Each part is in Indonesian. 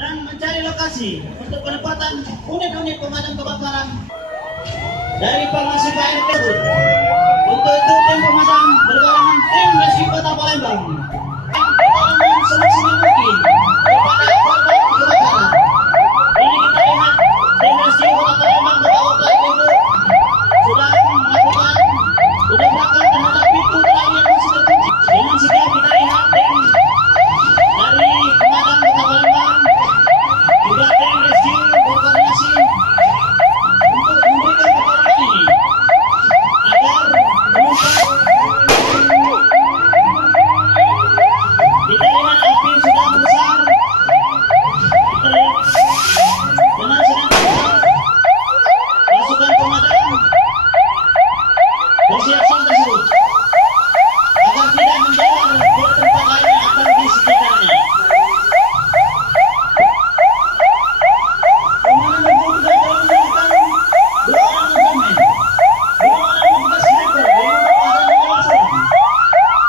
dan mencari lokasi untuk penempatan unit-unit pemadam kebakaran dari formasi KM tersebut. Untuk itu tim pemadam berbarengan tim rescue Kota Palembang pertolongan semaksimal mungkin kepada korban kebakaran. Ini kita lihat tim rescue Kota Palembang bersama Bapak Ibu sudah melakukan penembakan terhadap pintu terakhir yang masih terkunci. Dengan segera kita lihat tim dari pemadam Kota Palembang juga tim rescue berkoordinasi untuk memberikan pertolongan ini agar penumpang. Kita lihat api sudah membesar. Kita lihat dengan sedang pasukan pemadam bersiap-siap tersebut agar tidak menjalar ke tempat lain yang akan di sekitarnya. Pemadam juga telah menyiapkan 2 orang pengamen, 2 orang petugas sniper yang merupakan pembawa selang,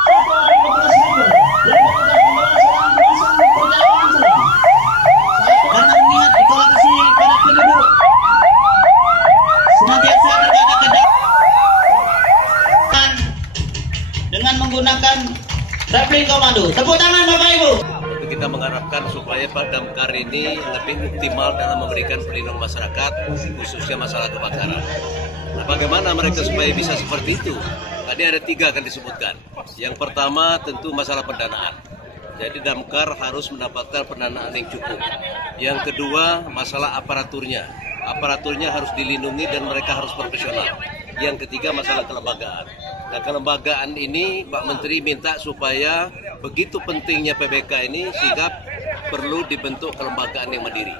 1 orang petugas sniper yang merupakan pembawa selang melangsung perjalanan selang. Karena melihat isolasi pada penduduk senantiasa berkata-kata dengan menggunakan traveling komando. Tepuk tangan Bapak Ibu. Tentu kita mengharapkan supaya Pak Damkar ini lebih optimal dalam memberikan perlindungan masyarakat, khususnya masalah kebakaran. Nah, bagaimana mereka supaya bisa seperti itu? Tadi ada 3 akan disebutkan. Yang pertama tentu masalah pendanaan. Jadi Damkar harus mendapatkan pendanaan yang cukup. Yang kedua masalah aparaturnya. Aparaturnya harus dilindungi dan mereka harus profesional. Yang ketiga masalah kelembagaan. Nah, kelembagaan ini Pak Menteri minta supaya begitu pentingnya PBK ini sehingga perlu dibentuk kelembagaan yang mandiri.